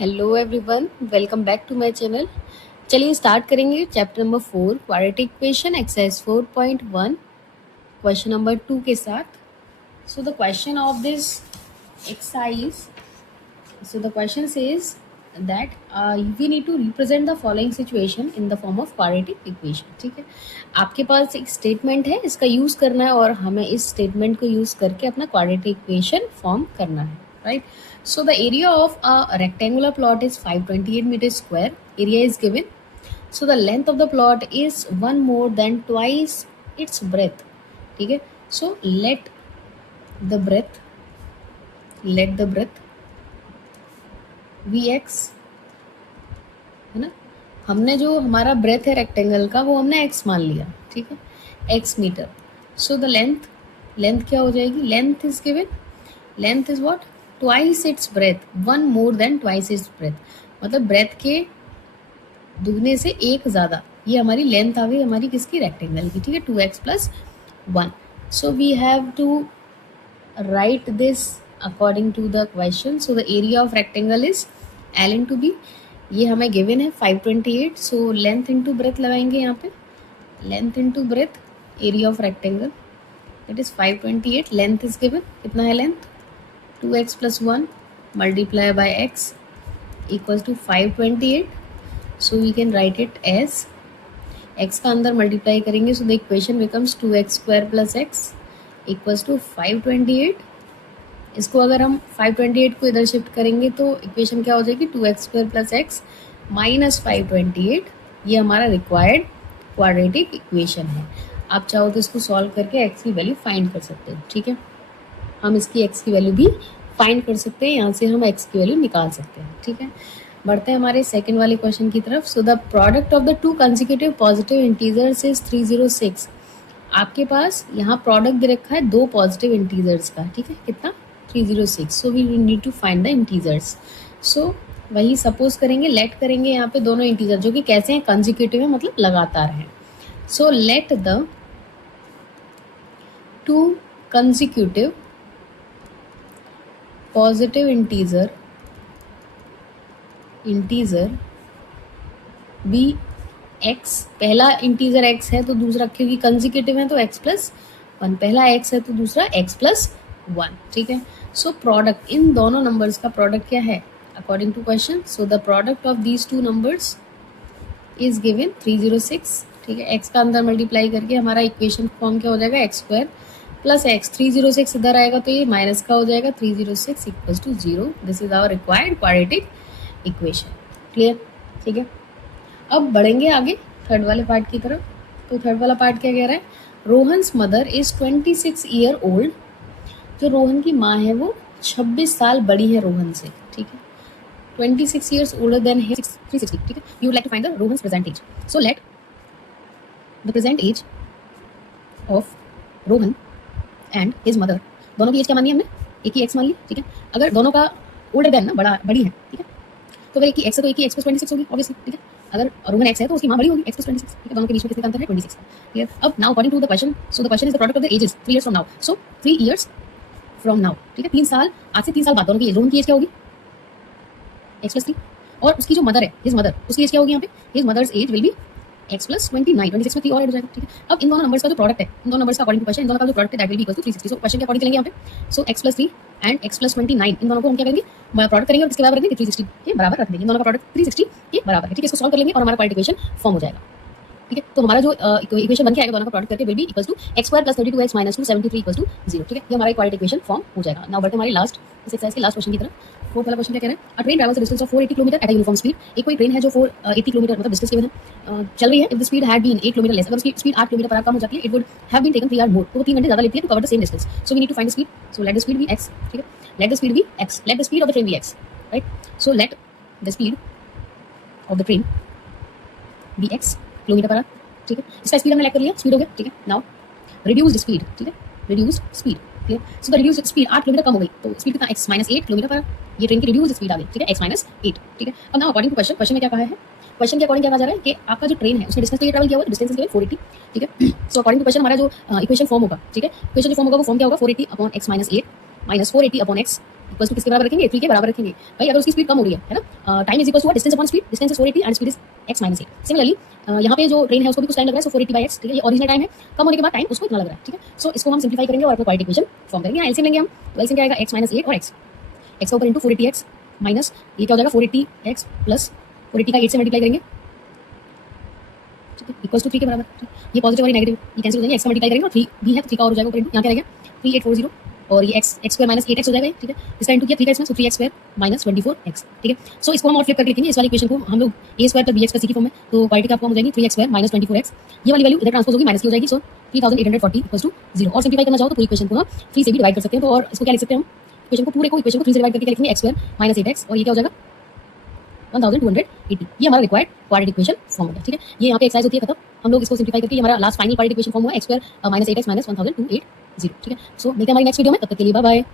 Hello everyone, welcome back to my channel. चलिए start करेंगे chapter number 4 quadratic equation exercise 4.1 question number 2 के साथ। So the question of this exercise, so the question says that we need to represent the following situation in the form of quadratic equation। ठीक है, आपके पास एक statement है, इसका use करना है और हमें इस स्टेटमेंट को यूज करके अपना क्वाड्रेटिक इक्वेशन फॉर्म करना है, right. So the area of a rectangular plot is 528 meters square. Area is given. So the length of the plot is one more than twice its breadth. ठीक है, so let the breadth Vx है ना। हमने जो हमारा breath है rectangle का वो हमने x मान लिया, ठीक है, x metre. So the length क्या हो जाएगी? Length is given, length is what? Twice its breadth, one more than twice its breadth, मतलब ब्रेथ के दुगने से एक ज़्यादा। ये हमारी लेंथ आ गई हमारी किसकी? रेक्टेंगल की, ठीक है, 2x + 1। So we have to write this according to the question. So the area of rectangle is L into B, ये हमें गिवन है 528। सो लेंथ इंटू ब्रेथ लगाएंगे यहाँ पे, length into breadth, area of rectangle that is 528। Length is given, कितना है length? 2x + 1 multiplied by x equals to 528. So we can write it as x का अंदर मल्टीप्लाई करेंगे, so the equation becomes 2x² + x equals to 528। इसको अगर हम 528 को इधर शिफ्ट करेंगे तो इक्वेशन क्या हो जाएगी? 2x² + x - 528। ये हमारा रिक्वायर्ड क्वाड्रेटिक इक्वेशन है। आप चाहो तो इसको सॉल्व करके x की वैल्यू फाइंड कर सकते हो, ठीक है। हम इसकी x की वैल्यू भी फाइंड कर सकते हैं, यहाँ से हम x की वैल्यू निकाल सकते हैं, ठीक है। बढ़ते हैं हमारे सेकंड वाले क्वेश्चन की तरफ। सो the product of the two consecutive positive integers is 306। आपके पास यहाँ प्रोडक्ट दे रखा है दो पॉजिटिव इंटीजर्स का, ठीक है, कितना? 306। So we need to find the integers. सो वही सपोज करेंगे, लेट करेंगे यहाँ पे दोनों इंटीजर जो कि कैसे हैं? कंसेक्यूटिव है, मतलब लगातार हैं। So let the two consecutive positive integer be x, पहला इंटीजर x है तो दूसरा, क्योंकि कंसेक्यूटिव है तो x + 1, पहला x है तो दूसरा x + 1, ठीक है। सो प्रोडक्ट, इन दोनों नंबर्स का प्रोडक्ट क्या है according to question? So the product of these two numbers is given 306, ठीक है। x का अंदर मल्टीप्लाई करके हमारा इक्वेशन फॉर्म क्या हो जाएगा? x² + x। 306 इधर आएगा तो ये माइनस का हो जाएगा, 306 = 0। This is our required quadratic equation. Clear? ठीक है। अब बढ़ेंगे आगे थर्ड वाले पार्ट की तरफ। तो थर्ड वाला पार्ट क्या कह रहा है? Rohan's mother is 26 year old. जो रोहन की माँ है वो 26 साल बड़ी है रोहन से, ठीक है। 26 ईयर्स ओल्डर देन 360, ठीक है। You would like to find the Rohan's present age. So let the present age of Rohan and his mother, दोनों की एज क्या मानी हमने? एक ही एक्स मान ली, ठीक है। अगर दोनों का ओल्डर देन ना बड़ी है, ठीक है, तो अगर एक ही एक्स है तो एक ही एक्स + 26 होगी ऑब्वियसली, ठीक है। अगर रोहन एक्स है तो उसकी माँ बड़ी होगी, x + 26, ठीक है। दोनों के बीच में कितने का अंतर है? 26 का, क्लियर। अब now according to the question, so the question is the product of the ages 3 years from now. So 3 years from now, ठीक है, 3 साल, आज से 3 साल बाद दोनों की रोहन की एज क्या होगी? x + 3, और उसकी जो मदर है, हिज मदर, उसकी एज क्या होगी यहाँ पे? His mother's age will be x + 29, 26 में 3 और ऐड हो जाएगा, ठीक है। अब इन दोनों नंबर्स का जो प्रोडक्ट है, इन दोनों नंबर्स का अकॉर्डिंग टू क्वेश्चन, इन दोनों का जो प्रोडक्ट है that will be equal to 360। So question के अकॉर्डिंग चलेंगे यहाँ पे। सो x + 3 एंड x + 29, इन दोनों को हम क्या करेंगे? प्रोडक्ट करेंगे और किसके बराबर रख देंगे? 360 के बराबर रख देंगे। इन दोनों का प्रोडक्ट 360 के बराबर है, ठीक है। इसको सॉल्व कर लेंगे और हमारा क्वाड्रेटिक इक्वेशन फॉर्म हो जाएगा, ठीक है। तो हमारा जो इक्वेशन बन के आएगा दोनों का प्रोडक्ट करके will be equal to x² + 32x - 2 73 = 0, ठीक है। ये हमारा क्वाड्रेटिक इक्वेशन फॉर्म हो जाएगा। नाउ बढ़ते हमारे लास्ट इस एक्सरसाइज के लास्ट क्वेश्चन की तरफ। फोर्थ वाला क्वेश्चन क्या कह रहा है? अ train travels a distance of 480 kilometre at a uniform speed. एक कोई ट्रेन है जो 480 किलोमीटर मतलब डिस्टेंस गिवन है, चल रही है। If the speed had been 8 kilometre less, अगर उसकी स्पीड 8 किलोमीटर पर आवर कम हो जाती है, it would have been taken 3 hour more, तो वो 3 घंटे ज्यादा लेती है to cover the same distance. So we need to find the speed. So let the speed be x, ठीक है। Let the speed be x, let the speed of the train be x, right. So let the speed of the train be x kilometre per hour, ठीक है। इसका speed हमने late कर लिया, speed हो गया, ठीक है। नाउ रिड्यूस्ड स्पीड, ठीक है, reduced speed, clear. So the reduced speed 8 kilometre कम हो गई, तो स्पीड कितना? x - 8 किलोमीटर पर, ये ट्रेन की रिड्यूस्ड स्पीड आ गई, ठीक है, x - 8, ठीक है। अब now according to question, question में क्या कहा है? क्वेश्चन के अकॉर्डिंग क्या कहा जा रहा है कि आपका जो ट्रेन है उसने डिस्टेंस तो ये ट्रैवल किया हुआ है, डिस्टेंस इज गिवन 480, ठीक है। सो अकॉर्डिंग टू क्वेश्चन हमारा जो इक्वेशन फॉर्म होगा, ठीक है, इक्वेशन जो फॉर्म होगा वो फॉर्म क्या होगा? 480 / x - 8 - 480 / x इक्वल टू किसके बराबर रखेंगे? 3 के बराबर रखेंगे। भाई अगर उसकी स्पीड कम हो रही है ना, time is equal to distance upon speed, distance is 480 and speed is x minus 8। Similarly यहाँ पे जो ट्रेन है उसको भी कुछ टाइम लग रहा है, सो 480 बाई x, ठीक है, ये ओरिजिनल टाइम है, कम होने के बाद टाइम उसको इतना लग रहा है, ठीक है। सो इसको हम सिंप्लीफाई करेंगे और अपना क्वाड्रेटिक इक्वेशन फॉर्म करेंगे। यहाँ एलसीएम लेंगे हम, तो एलसीएम क्या आएगा x माइनस 8 और x का ऊपर इंटू 480x माइनस ये क्या हो जाएगा 480x प्लस 480 का 8 से मल्टीप्लाई करेंगे, ठीक है, इक्वल्स टू 3 के बराबर। ये पॉजिटिव और नेगेटिव ये कैंसिल हो जाएंगे, x से मल्टीप्लाई करेंगे और 3 भी है तो 3 का और हो जाएगा ऊपर इंटू, यहाँ क्या रहेगा 3840 और ये x स्क्वायर माइनस 8x हो जाएगा, ठीक है, इसका इंटू किया 3 का इसमें, सो 3x स्क्वायर माइनस 24x, ठीक है। सो इसको हम और फ्लिप करके लिखेंगे, इस वाली इक्वेशन को हम लोग a square plus bx plus c की फॉर्म में, तो क्वाड्रेटिक का फॉर्म हो जाएगी 3x स्क्वायर माइनस 24x, ये वाली वैल्यू इधर ट्रांसपोज होगी माइनस की हो जाएगी, सो 3840 इक्वल्स टू 0। और सिंप्लीफाई करना चाहो तो पूरी इक्वेशन को हम 3 से भी डिवाइड कर सकते हैं, तो और इसको क्या लिख सकते हैं हम, इक्वेशन को पूरे को इक्वेशन को 3 से डिवाइड करके लिखेंगे x स्क्वायर माइनस 8x और ये क्या हो जाएगा 1280। ये हमारा रिक्वायर्ड क्वाड्रेटिक इक्वेशन फॉर्म हो गया, ठीक है। ये यहाँ पे एक्सरसाइज होती है खत्म, हम लोग इसको सिंप्लीफाई करके ये हमारा last final quadratic equation form हुआ x square minus 8x minus 1280, ठीक है। सो मिलते हैं हमारी नेक्स्ट वीडियो में, तब तक के लिए बाय बाय।